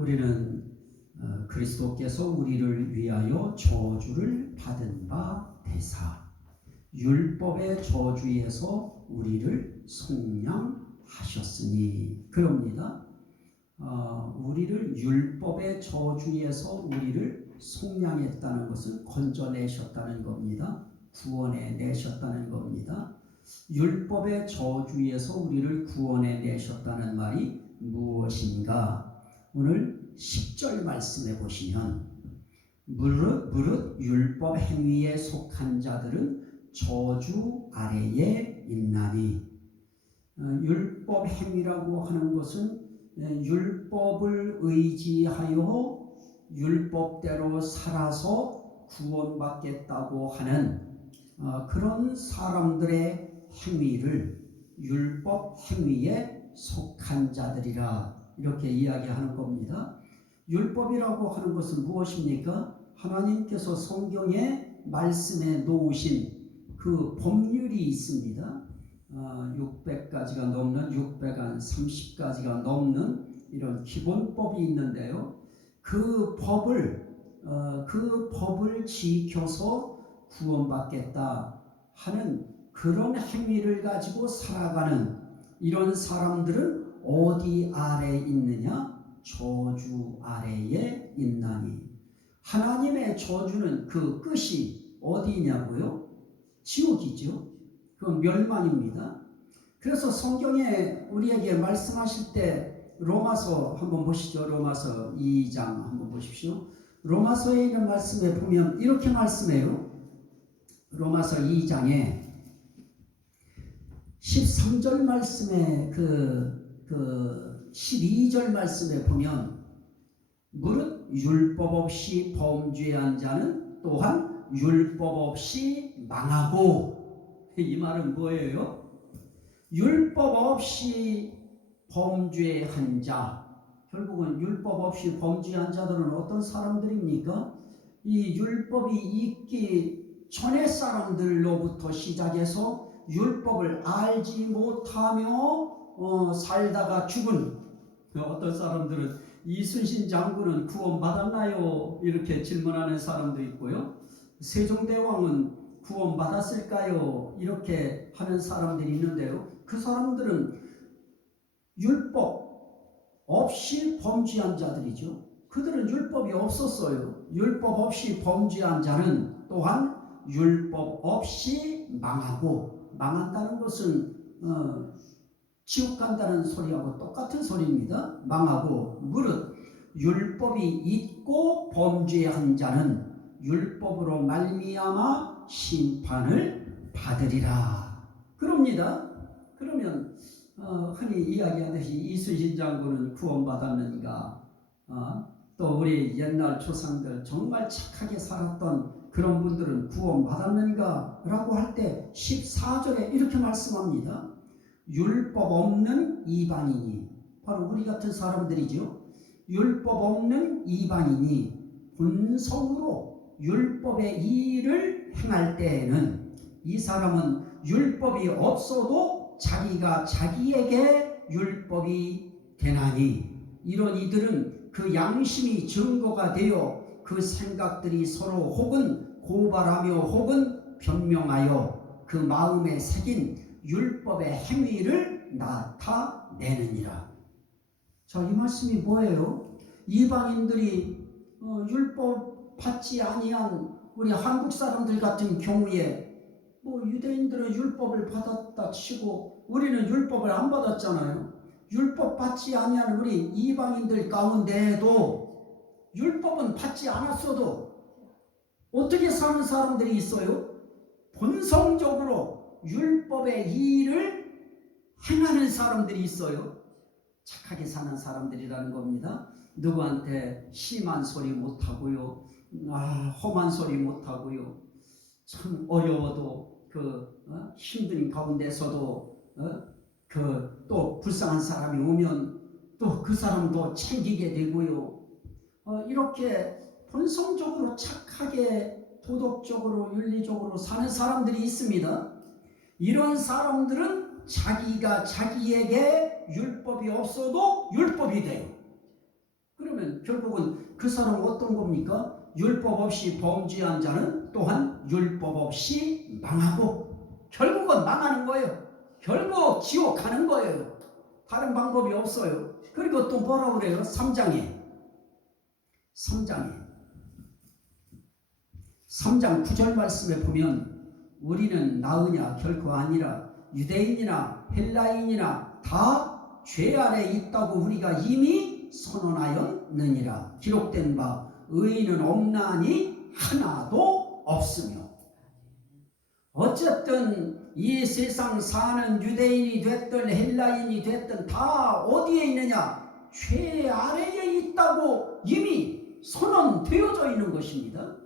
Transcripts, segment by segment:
우리는 그리스도께서 우리를 위하여 저주를 받은 바 되사 율법의 저주에서 우리를 속량하셨으니 그럽니다. 우리를 율법의 저주에서 우리를 속량했다는 것은 건져내셨다는 겁니다. 구원해 내셨다는 겁니다. 율법의 저주에서 우리를 구원해 내셨다는 말이 무엇인가? 오늘 10절 말씀해 보시면 무릇 율법 행위에 속한 자들은 저주 아래에 있나니, 율법 행위라고 하는 것은 율법을 의지하여 율법대로 살아서 구원받겠다고 하는 그런 사람들의 행위를 율법 행위에 속한 자들이라 이렇게 이야기하는 겁니다. 율법이라고 하는 것은 무엇입니까? 하나님께서 성경에 말씀해 놓으신 그 법률이 있습니다. 600가지가 넘는 630가지가 넘는 이런 기본법이 있는데요. 그 법을 지켜서 구원받겠다 하는 그런 행위를 가지고 살아가는 이런 사람들은 어디 아래에 있느냐? 저주 아래에 있나니. 하나님의 저주는 그 끝이 어디냐고요? 지옥이죠. 그건 멸망입니다. 그래서 성경에 우리에게 말씀하실 때 로마서 한번 보시죠. 로마서 2장 한번 보십시오. 로마서에 있는 말씀에 보면 이렇게 말씀해요. 로마서 2장에 13절 말씀에 12절 말씀에 보면 무릇 율법 없이 범죄한 자는 또한 율법 없이 망하고, 이 말은 뭐예요? 율법 없이 범죄한 자, 결국은 율법 없이 범죄한 자들은 어떤 사람들입니까? 이 율법이 있기 전의 사람들로부터 시작해서 율법을 알지 못하며 살다가 죽은 어떤 사람들은 이순신 장군은 구원받았나요? 이렇게 질문하는 사람도 있고요. 세종대왕은 구원받았을까요? 이렇게 하는 사람들이 있는데요. 그 사람들은 율법 없이 범죄한 자들이죠. 그들은 율법이 없었어요. 율법 없이 범죄한 자는 또한 율법 없이 망하고, 망한다는 것은 지옥 간다는 소리하고 똑같은 소리입니다. 망하고, 무릇 율법이 있고 범죄한 자는 율법으로 말미암아 심판을 받으리라 그럽니다. 그러면 흔히 이야기하듯이 이순신 장군은 구원받았는가? 또 우리 옛날 조상들 정말 착하게 살았던 그런 분들은 구원받았는가? 라고 할 때 14절에 이렇게 말씀합니다. 율법 없는 이방인이, 바로 우리 같은 사람들이죠. 율법 없는 이방인이 본성으로 율법의 일을 행할 때에는 이 사람은 율법이 없어도 자기가 자기에게 율법이 되나니, 이런 이들은 그 양심이 증거가 되어 그 생각들이 서로 혹은 고발하며 혹은 변명하여 그 마음에 새긴 율법의 행위를 나타내느니라. 자, 이 말씀이 뭐예요? 이방인들이 율법 받지 아니한 우리 한국 사람들 같은 경우에 유대인들은 율법을 받았다 치고 우리는 율법을 안 받았잖아요. 율법 받지 아니한 우리 이방인들 가운데에도 율법은 받지 않았어도 어떻게 사는 사람들이 있어요? 본성적으로 율법의 일을 행하는 사람들이 있어요. 착하게 사는 사람들이라는 겁니다. 누구한테 심한 소리 못하고요, 험한 소리 못하고요, 참 어려워도 힘든 가운데서도 또 불쌍한 사람이 오면 또 그 사람도 챙기게 되고요. 이렇게 본성적으로 착하게 도덕적으로 윤리적으로 사는 사람들이 있습니다. 이런 사람들은 자기가 자기에게 율법이 없어도 율법이 돼요. 그러면 결국은 그 사람은 어떤 겁니까? 율법 없이 범죄한 자는 또한 율법 없이 망하고 결국은 망하는 거예요. 결국 지옥 가는 거예요. 다른 방법이 없어요. 그리고 또 뭐라고 그래요? 3장 9절 말씀에 보면 우리는 나으냐 결코 아니라 유대인이나 헬라인이나 다 죄 아래 있다고 우리가 이미 선언하였느니라. 기록된 바 의인은 없나니 하나도 없으며. 어쨌든 이 세상 사는 유대인이 됐든 헬라인이 됐든 다 어디에 있느냐? 죄 아래에 있다고 이미 선언되어져 있는 것입니다.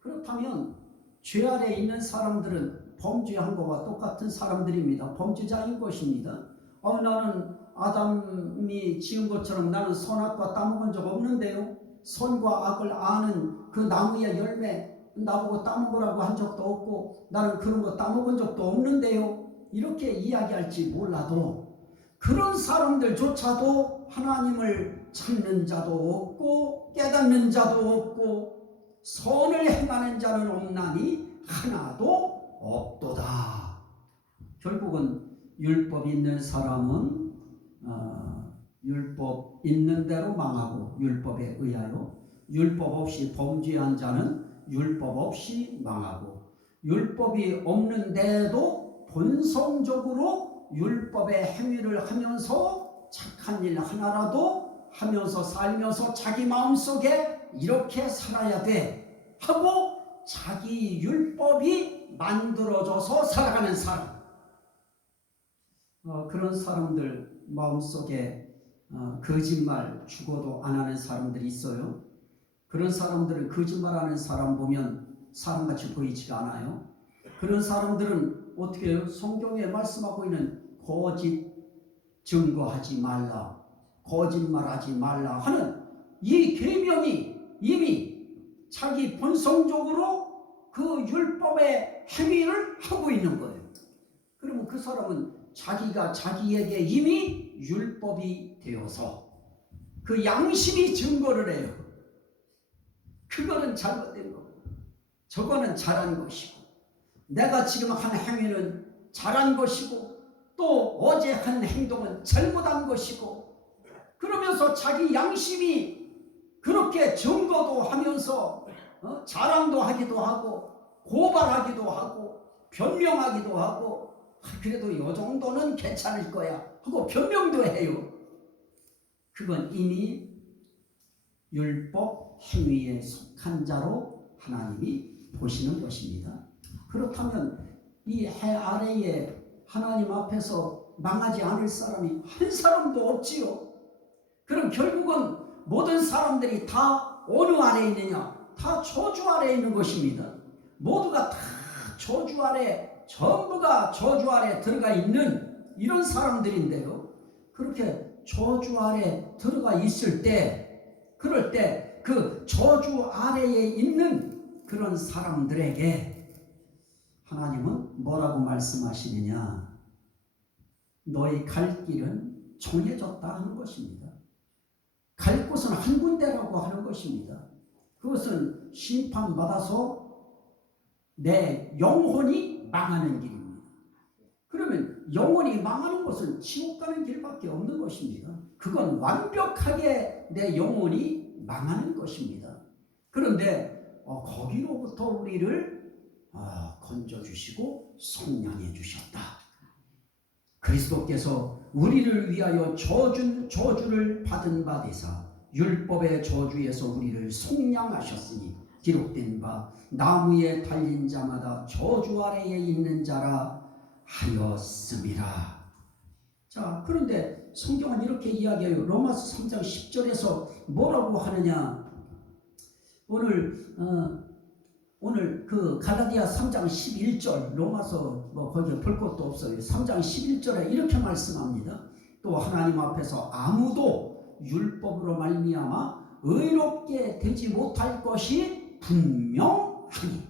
그렇다면 죄 아래에 있는 사람들은 범죄한 것과 똑같은 사람들입니다. 범죄자인 것입니다. 나는 아담이 지은 것처럼 나는 선악과 따먹은 적 없는데요. 선과 악을 아는 그 나무의 열매 나보고 따먹으라고 한 적도 없고 나는 그런 거 따먹은 적도 없는데요. 이렇게 이야기할지 몰라도 그런 사람들조차도 하나님을 찾는 자도 없고 깨닫는 자도 없고 선을 행하는 자는 없나니 하나도 없도다. 결국은 율법 있는 사람은 율법 있는 대로 망하고 율법에 의하여 율법 없이 범죄한 자는 율법 없이 망하고 율법이 없는데도 본성적으로 율법의 행위를 하면서 착한 일 하나라도 하면서 살면서 자기 마음속에 이렇게 살아야 돼 하고 자기 율법이 만들어져서 살아가는 사람, 그런 사람들 마음속에 거짓말 죽어도 안 하는 사람들이 있어요. 그런 사람들은 거짓말하는 사람 보면 사람같이 보이지가 않아요. 그런 사람들은 어떻게 해요? 성경에 말씀하고 있는 거짓 증거하지 말라, 거짓말하지 말라 하는 이 계명이 이미 자기 본성적으로 그 율법의 행위를 하고 있는 거예요. 그러면 그 사람은 자기가 자기에게 이미 율법이 되어서 그 양심이 증거를 해요. 그거는 잘못된 거고 저거는 잘한 것이고 내가 지금 한 행위는 잘한 것이고 또 어제 한 행동은 잘못한 것이고 그러면서 자기 양심이 그렇게 증거도 하면서 자랑도 하기도 하고 고발하기도 하고 변명하기도 하고 그래도 이 정도는 괜찮을 거야 하고 변명도 해요. 그건 이미 율법 행위에 속한 자로 하나님이 보시는 것입니다. 그렇다면 이 해 아래에 하나님 앞에서 망하지 않을 사람이 한 사람도 없지요. 그럼 결국은 모든 사람들이 다 어느 아래에 있느냐? 다 저주 아래에 있는 것입니다. 모두가 다 저주 아래, 전부가 저주 아래 들어가 있는 이런 사람들인데요. 그렇게 저주 아래 들어가 있을 때, 그럴 때 그 저주 아래에 있는 그런 사람들에게 하나님은 뭐라고 말씀하시느냐? 너희 갈 길은 정해졌다 하는 것입니다. 갈 곳은 한 군데라고 하는 것입니다. 그것은 심판받아서 내 영혼이 망하는 길입니다. 그러면 영혼이 망하는 것은 지옥 가는 길밖에 없는 것입니다. 그건 완벽하게 내 영혼이 망하는 것입니다. 그런데 거기로부터 우리를 건져주시고 속량해 주셨다. 그리스도께서 우리를 위하여 저주를 받은 바 되사 율법의 저주에서 우리를 속량하셨으니 기록된 바 나무에 달린 자마다 저주 아래에 있는 자라 하였음이라. 자, 그런데 성경은 이렇게 이야기해요. 로마서 3장 10절에서 뭐라고 하느냐? 오늘 그 갈라디아 3장 11절, 로마서 거기에 볼 것도 없어요. 3장 11절에 이렇게 말씀합니다. 또 하나님 앞에서 아무도 율법으로 말미암아 의롭게 되지 못할 것이 분명하니.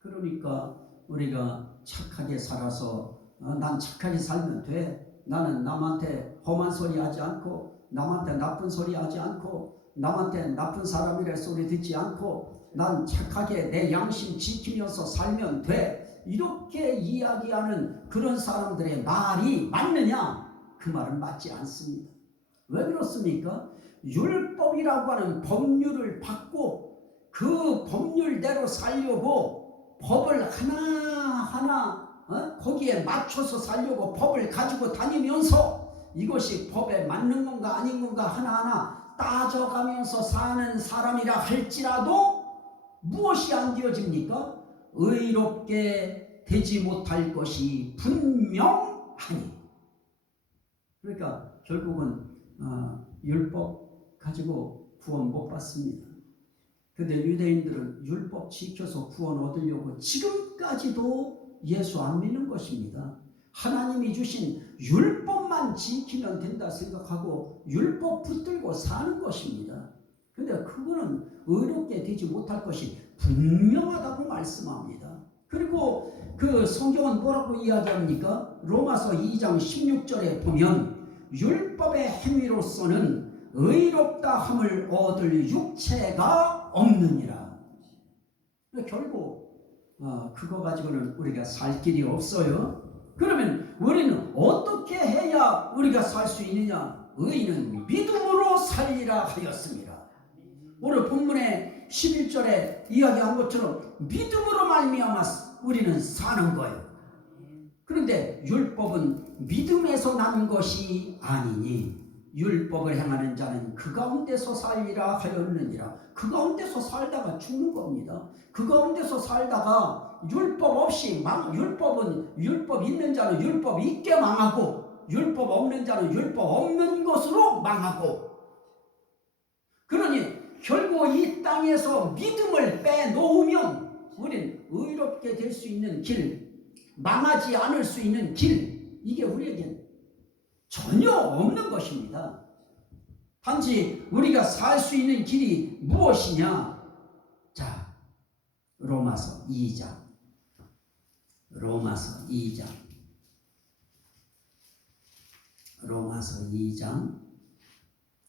그러니까 우리가 착하게 살아서 난 착하게 살면 돼. 나는 남한테 험한 소리 하지 않고 남한테 나쁜 소리 하지 않고 남한테 나쁜 사람이라 소리 듣지 않고 난 착하게 내 양심 지키면서 살면 돼. 이렇게 이야기하는 그런 사람들의 말이 맞느냐? 그 말은 맞지 않습니다. 왜 그렇습니까? 율법이라고 하는 법률을 받고 그 법률대로 살려고 법을 하나하나 거기에 맞춰서 살려고 법을 가지고 다니면서 이것이 법에 맞는 건가 아닌 건가 하나하나 따져가면서 사는 사람이라 할지라도 무엇이 안 되어집니까? 의롭게 되지 못할 것이 분명하니. 그러니까 결국은 율법 가지고 구원 못 받습니다. 근데 유대인들은 율법 지켜서 구원 얻으려고 지금까지도 예수 안 믿는 것입니다. 하나님이 주신 율법만 지키면 된다 생각하고 율법 붙들고 사는 것입니다. 근데 그거는 의롭게 되지 못할 것이 분명하다고 말씀합니다. 그리고 그 성경은 뭐라고 이야기합니까? 로마서 2장 16절에 보면 율법의 행위로서는 의롭다 함을 얻을 육체가 없느니라. 결국 그거 가지고는 우리가 살 길이 없어요. 그러면 우리는 어떻게 해야 우리가 살 수 있느냐? 의인은 믿음으로 살리라 하였습니다. 오늘 본문의 11절에 이야기한 것처럼 믿음으로 말미암아 우리는 사는 거예요. 그런데 율법은 믿음에서 난 것이 아니니 율법을 행하는 자는 그 가운데서 살리라 하였느니라. 그 가운데서 살다가 죽는 겁니다. 그 가운데서 살다가 율법 없이 율법 있는 자는 율법 있게 망하고 율법 없는 자는 율법 없는 것으로 망하고. 그러니 결국 이 땅에서 믿음을 빼놓으면 우린 의롭게 될 수 있는 길, 망하지 않을 수 있는 길, 이게 우리에겐 전혀 없는 것입니다. 단지 우리가 살 수 있는 길이 무엇이냐? 자, 로마서 2장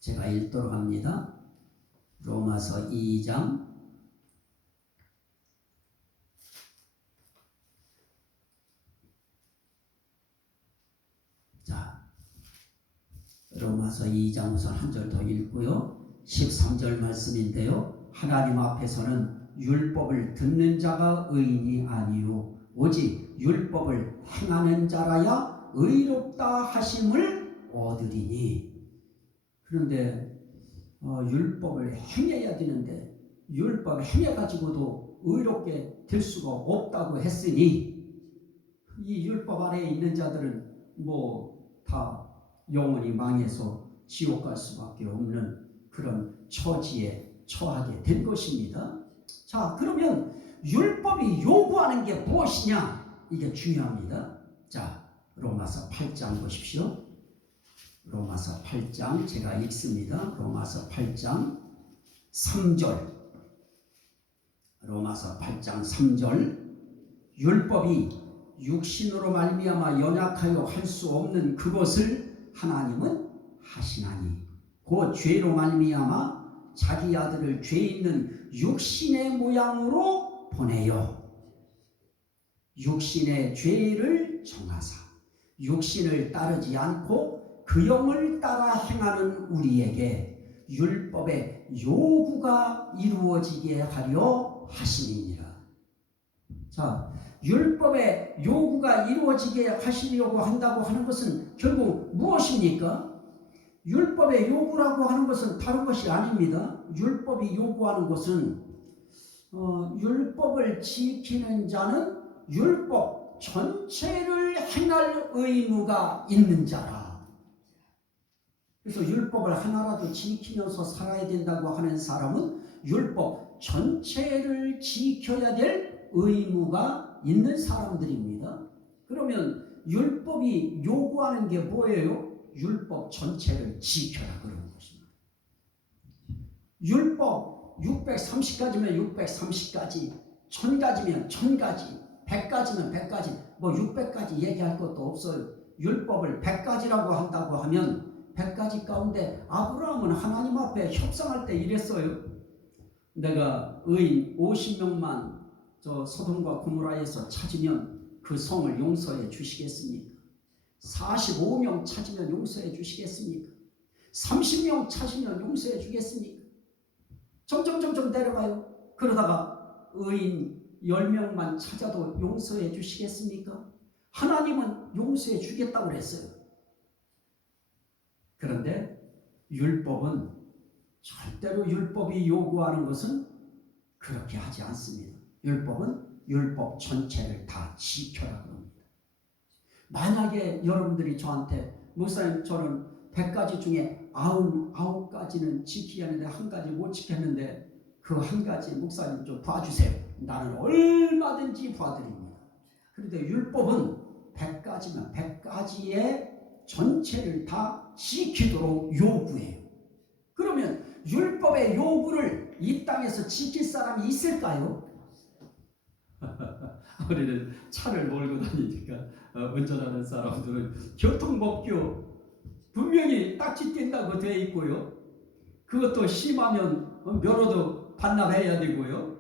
제가 읽도록 합니다. 로마서 2장 로마서 2장 우선 한 절 더 읽고요. 13절 말씀인데요. 하나님 앞에서는 율법을 듣는 자가 의인이 아니요 오직 율법을 행하는 자라야 의롭다 하심을 얻으리니. 그런데 율법을 행해야 되는데 율법 행해가지고도 의롭게 될 수가 없다고 했으니 이 율법 아래에 있는 자들은 다 영원히 망해서 지옥 갈 수밖에 없는 그런 처지에 처하게 된 것입니다. 자, 그러면 율법이 요구하는 게 무엇이냐? 이게 중요합니다. 자, 로마서 8장 보십시오. 로마서 8장 제가 읽습니다. 로마서 8장 3절. 로마서 8장 3절. 율법이 육신으로 말미암아 연약하여 할 수 없는 그것을 하나님은 하시나니 그 죄로 말미암아 자기 아들을 죄 있는 육신의 모양으로 보내요. 육신의 죄를 정하사 육신을 따르지 않고 그 영을 따라 행하는 우리에게 율법의 요구가 이루어지게 하려 하시니라. 자, 율법의 요구가 이루어지게 하시려고 한다고 하는 것은 결국 무엇입니까? 율법의 요구라고 하는 것은 다른 것이 아닙니다. 율법이 요구하는 것은 율법을 지키는 자는 율법 전체를 행할 의무가 있는 자라. 그래서 율법을 하나라도 지키면서 살아야 된다고 하는 사람은 율법 전체를 지켜야 될 의무가 있는 사람들입니다. 그러면 율법이 요구하는 게 뭐예요? 율법 전체를 지켜라 그러는 것입니다. 율법 630가지면 630가지, 1000가지면 1000가지, 100가지면 100가지, 600가지 얘기할 것도 없어요. 율법을 100가지라고 한다고 하면 100가지 가운데 아브라함은 하나님 앞에 협상할 때 이랬어요. 내가 의인 50명만 저 소돔과 고모라에서 찾으면 그 성을 용서해 주시겠습니까? 45명 찾으면 용서해 주시겠습니까? 30명 찾으면 용서해 주겠습니까? 점점 내려가요. 그러다가 의인 10명만 찾아도 용서해 주시겠습니까? 하나님은 용서해 주겠다고 그랬어요. 그런데 율법은 절대로 율법이 요구하는 것은 그렇게 하지 않습니다. 율법은 율법 전체를 다 지켜라고 합니다. 만약에 여러분들이 저한테 목사님 저는 100가지 중에 99가지는 지키야 하는데 한 가지 못 지켰는데 그 한 가지 목사님 좀 봐주세요. 나는 얼마든지 봐드립니다. 그런데 율법은 100가지면 100가지의 전체를 다 지키도록 요구해요. 그러면 율법의 요구를 이 땅에서 지킬 사람이 있을까요? 우리는 차를 몰고 다니니까 운전하는 사람들은 교통법규 분명히 딱지 낀다고 되어 있고요. 그것도 심하면 면허도 반납해야 되고요.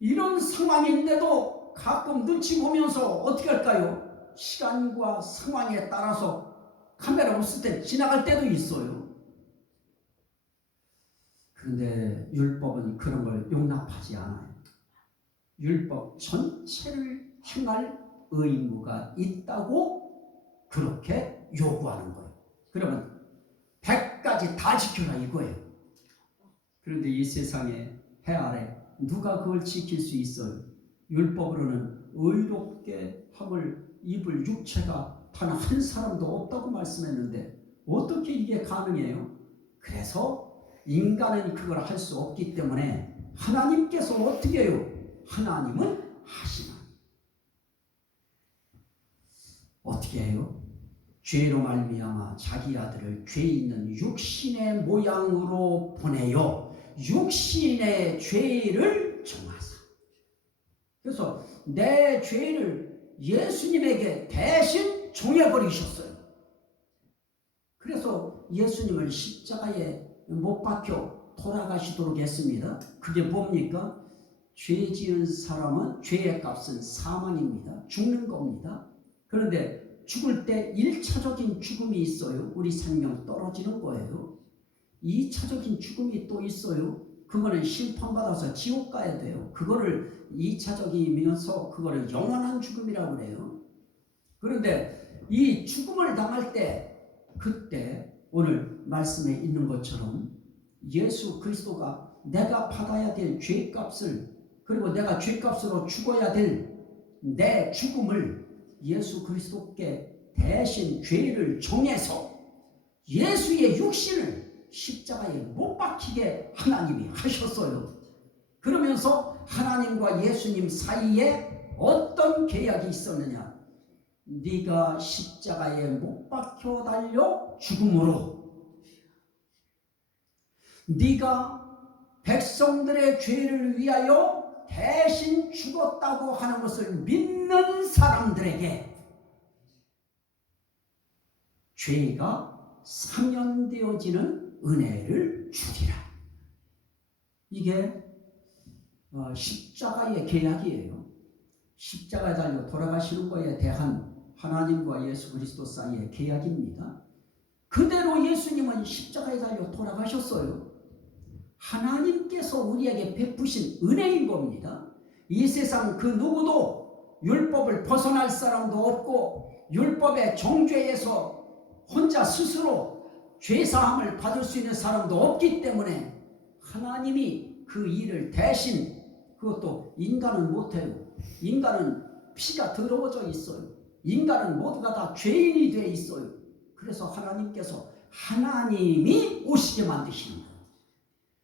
이런 상황인데도 가끔 눈치 보면서 어떻게 할까요? 시간과 상황에 따라서 카메라 없을 때 지나갈 때도 있어요. 그런데 율법은 그런 걸 용납하지 않아요. 율법 전체를 행할 의무가 있다고 그렇게 요구하는 거예요. 그러면 100가지 다 지켜라 이거예요. 그런데 이 세상에 해 아래 누가 그걸 지킬 수 있어요? 율법으로는 의롭게 함을 입을 육체가 단 한 사람도 없다고 말씀했는데 어떻게 이게 가능해요? 그래서 인간은 그걸 할 수 없기 때문에 하나님께서 어떻게 해요? 하나님은 하시나. 어떻게 해요? 죄로 말미암아 자기 아들을 죄 있는 육신의 모양으로 보내요. 육신의 죄를 정하사. 그래서 내 죄를 예수님에게 대신 정해버리셨어요. 그래서 예수님을 십자가에 못 박혀 돌아가시도록 했습니다. 그게 뭡니까? 죄 지은 사람은 죄의 값은 사망입니다. 죽는 겁니다. 그런데 죽을 때 1차적인 죽음이 있어요. 우리 생명 떨어지는 거예요. 2차적인 죽음이 또 있어요. 그거는 심판받아서 지옥 가야 돼요. 그거를 2차적이면서 그거를 영원한 죽음이라고 그래요. 그런데 이 죽음을 당할 때 그때 오늘 말씀에 있는 것처럼 예수 그리스도가 내가 받아야 될 죄값을 그리고 내가 죄값으로 죽어야 될 내 죽음을 예수 그리스도께 대신 죄를 정해서 예수의 육신을 십자가에 못 박히게 하나님이 하셨어요. 그러면서 하나님과 예수님 사이에 어떤 계약이 있었느냐? 네가 십자가에 못 박혀 달려 죽음으로 네가 백성들의 죄를 위하여 대신 죽었다고 하는 것을 믿는 사람들에게 죄가 사면되어지는 은혜를 주리라. 이게 십자가의 계약이에요. 십자가에 달려 돌아가시는 것에 대한 하나님과 예수 그리스도 사이의 계약입니다. 그대로 예수님은 십자가에 달려 돌아가셨어요. 하나님께서 우리에게 베푸신 은혜인 겁니다. 이 세상 그 누구도 율법을 벗어날 사람도 없고 율법의 정죄에서 혼자 스스로 죄사함을 받을 수 있는 사람도 없기 때문에 하나님이 그 일을 대신 그것도 인간은 못해요. 인간은 피가 더러워져 있어요. 인간은 모두가 다 죄인이 돼 있어요. 그래서 하나님께서 하나님이 오시게 만드시는 거예요.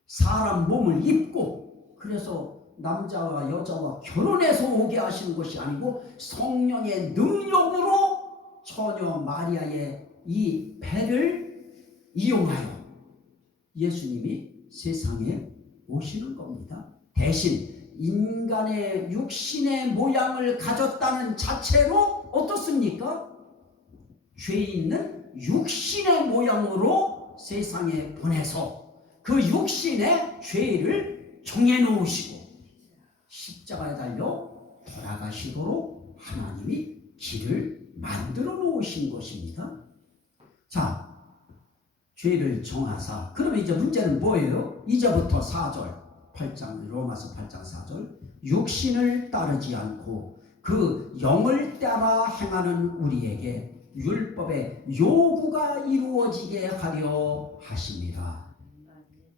사람 몸을 입고 그래서 남자와 여자와 결혼해서 오게 하시는 것이 아니고 성령의 능력으로 처녀 마리아의 이 배를 이용하여 예수님이 세상에 오시는 겁니다. 대신 인간의 육신의 모양을 가졌다는 자체로 어떻습니까? 죄 있는 육신의 모양으로 세상에 보내서 그 육신의 죄를 정해놓으시고 십자가에 달려 돌아가시도록 하나님이 길을 만들어 놓으신 것입니다. 자, 죄를 정하사. 그러면 이제 문제는 뭐예요? 이제부터 4절 8장 로마서 8장 4절 육신을 따르지 않고 그 영을 따라 행하는 우리에게 율법의 요구가 이루어지게 하려 하십니다.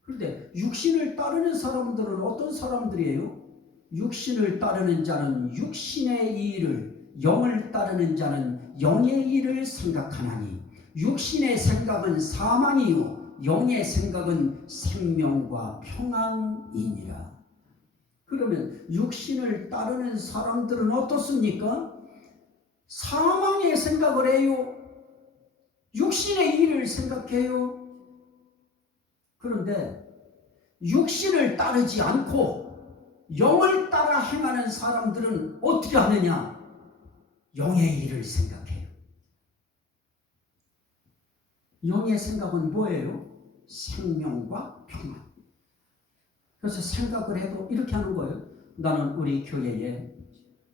그런데 육신을 따르는 사람들은 어떤 사람들이에요? 육신을 따르는 자는 육신의 일을, 영을 따르는 자는 영의 일을 생각하나니 육신의 생각은 사망이요 영의 생각은 생명과 평안이니라. 그러면 육신을 따르는 사람들은 어떻습니까? 사망의 생각을 해요. 육신의 일을 생각해요. 그런데 육신을 따르지 않고 영을 따라 행하는 사람들은 어떻게 하느냐? 영의 일을 생각해요. 영의 생각은 뭐예요? 생명과 평안. 그래서 생각을 해도 이렇게 하는 거예요. 나는 우리 교회에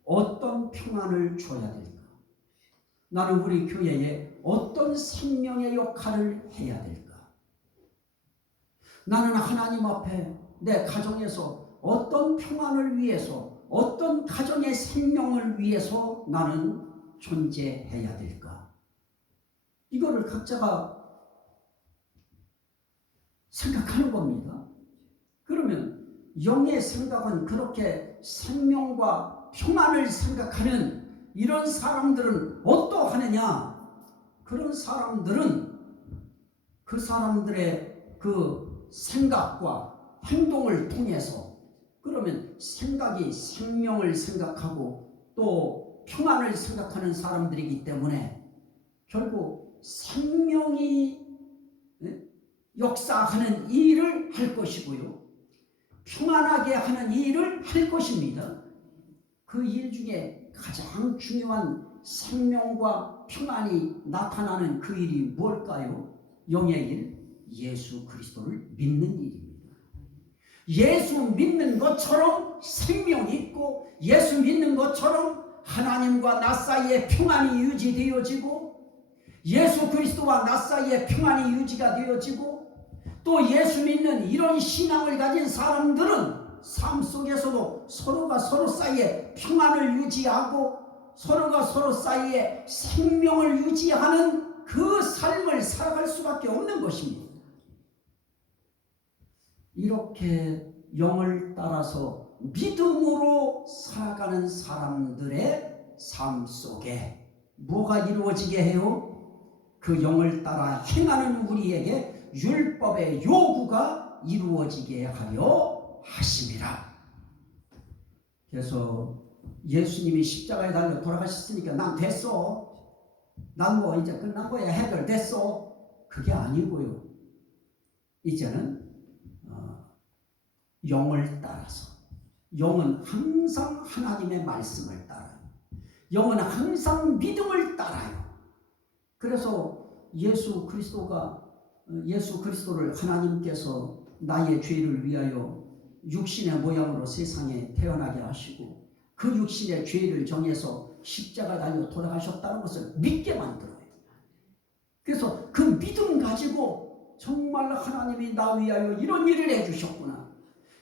어떤 평안을 줘야 될까? 나는 우리 교회에 어떤 생명의 역할을 해야 될까? 나는 하나님 앞에 내 가정에서 어떤 평안을 위해서, 어떤 가정의 생명을 위해서 나는 존재해야 될까? 이거를 각자가 생각하는 겁니다. 그러면 영의 생각은 그렇게 생명과 평안을 생각하는 이런 사람들은 어떠하느냐? 그런 사람들은 그 사람들의 그 생각과 행동을 통해서 그러면 생각이 생명을 생각하고 또 평안을 생각하는 사람들이기 때문에 결국 생명이 역사하는 일을 할 것이고요. 평안하게 하는 일을 할 것입니다. 그 일 중에 가장 중요한 생명과 평안이 나타나는 그 일이 뭘까요? 영의 일, 예수 그리스도를 믿는 일입니다. 예수 믿는 것처럼 생명이 있고 예수 믿는 것처럼 하나님과 나 사이에 평안이 유지되어지고 예수 그리스도와 나 사이에 평안이 유지가 되어지고 또 예수 믿는 이런 신앙을 가진 사람들은 삶 속에서도 서로가 서로 사이에 평안을 유지하고 서로가 서로 사이에 생명을 유지하는 그 삶을 살아갈 수밖에 없는 것입니다. 이렇게 영을 따라서 믿음으로 살아가는 사람들의 삶 속에 뭐가 이루어지게 해요? 그 영을 따라 행하는 우리에게 율법의 요구가 이루어지게 하려 하심이라. 그래서 예수님이 십자가에 달려 돌아가셨으니까 난 됐어. 난 뭐 이제 끝난 거야. 해결됐어. 그게 아니고요. 이제는 영을 따라서 영은 항상 하나님의 말씀을 따라요. 영은 항상 믿음을 따라요. 그래서 예수 그리스도를 하나님께서 나의 죄를 위하여 육신의 모양으로 세상에 태어나게 하시고 그 육신의 죄를 정해서 십자가 달려 돌아가셨다는 것을 믿게 만들어요. 그래서 그 믿음 가지고 정말 하나님이 나 위하여 이런 일을 해주셨구나.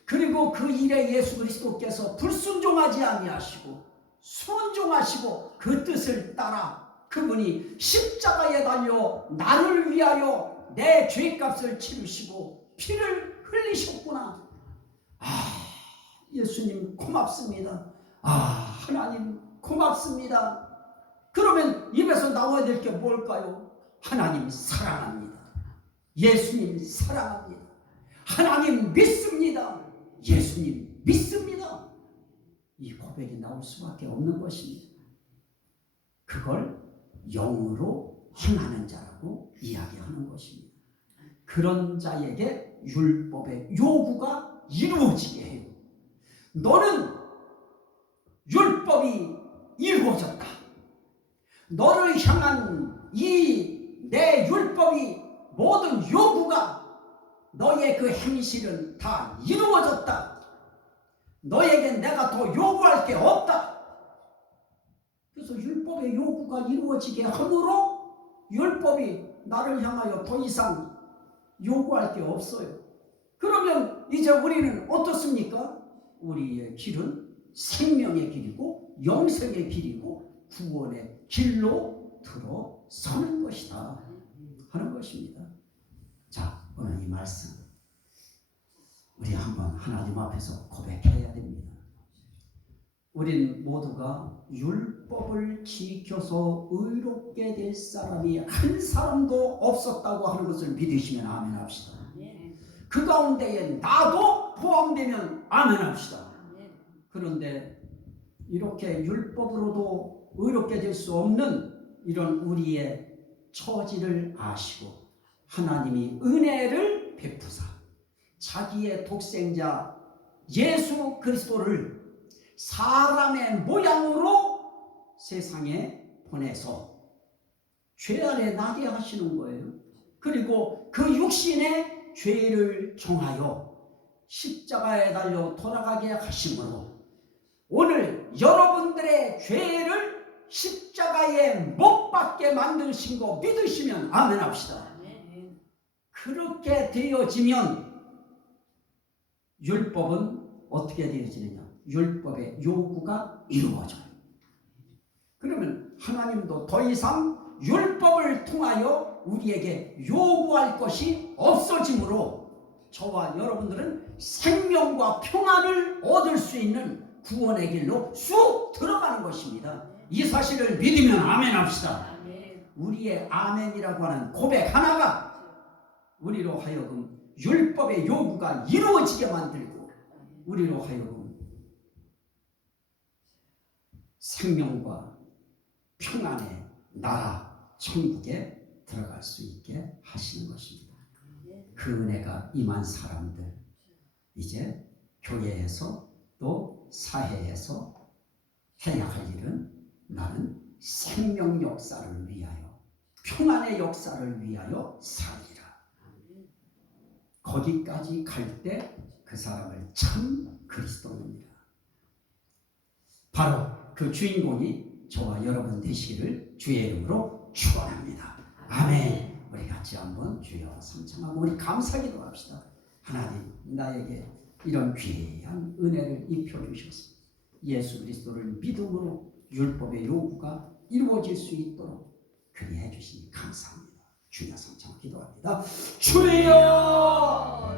그리고 그 일에 예수 그리스도께서 불순종하지 아니하시고 순종하시고 그 뜻을 따라 그분이 십자가에 달려 나를 위하여 내 죄값을 치르시고 피를 흘리셨구나. 예수님 고맙습니다. 하나님 고맙습니다. 그러면 입에서 나와야 될 게 뭘까요? 하나님 사랑합니다. 예수님 사랑합니다. 하나님 믿습니다. 예수님 믿습니다. 이 고백이 나올 수밖에 없는 것입니다. 그걸 영으로 행하는 자라고 이야기하는 것입니다. 그런 자에게 율법의 요구가 이루어지게 해요. 너는 율법이 이루어졌다. 너를 향한 이 내 율법이 모든 요구가 너의 그 행실은 다 이루어졌다. 너에겐 내가 더 요구할 게 없다. 그래서 율법의 요구가 이루어지게 함으로 율법이 나를 향하여 더 이상 요구할 게 없어요. 그러면 이제 우리는 어떻습니까? 우리의 길은 생명의 길이고 영생의 길이고 구원의 길로 들어서는 것이다 하는 것입니다. 자, 오늘 이 말씀 우리 한번 하나님 앞에서 고백해야 됩니다. 우린 모두가 율법을 지켜서 의롭게 될 사람이 한 사람도 없었다고 하는 것을 믿으시면 아멘 합시다. 그 가운데에 나도 포함되면 아멘 합시다. 그런데 이렇게 율법으로도 의롭게 될 수 없는 이런 우리의 처지를 아시고 하나님이 은혜를 베푸사 자기의 독생자 예수 그리스도를 사람의 모양으로 세상에 보내서 죄 아래 나게 하시는 거예요. 그리고 그 육신의 죄를 정하여 십자가에 달려 돌아가게 하심으로 오늘 여러분들의 죄를 십자가에 못 박게 만드신 거 믿으시면 아멘 합시다. 그렇게 되어지면 율법은 어떻게 되어지느냐? 율법의 요구가 이루어져요. 그러면 하나님도 더 이상 율법을 통하여 우리에게 요구할 것이 없어지므로 저와 여러분들은 생명과 평안을 얻을 수 있는 구원의 길로 쑥 들어가는 것입니다. 이 사실을 믿으면 아멘 합시다. 우리의 아멘이라고 하는 고백 하나가 우리로 하여금 율법의 요구가 이루어지게 만들고 우리로 하여금 생명과 평안의 나라 천국에 들어갈 수 있게 하시는 것입니다. 그 은혜가 임한 사람들 이제 교회에서 또 사회에서 해야 할 일은 나는 생명 역사를 위하여 평안의 역사를 위하여 살리라. 거기까지 갈 때 그 사람을 참 그리스도입니다. 바로 그 주인공이 저와 여러분 되시기를 주의 이름으로 축원합니다. 아멘. 우리 같이 한번 주여 삼창하고 우리 감사기도 합시다. 하나님 나에게 이런 귀한 은혜를 입혀주셔서 예수 그리스도를 믿음으로 율법의 요구가 이루어질 수 있도록 그리해 주시니 감사합니다. 주여 삼창 기도합니다. 주여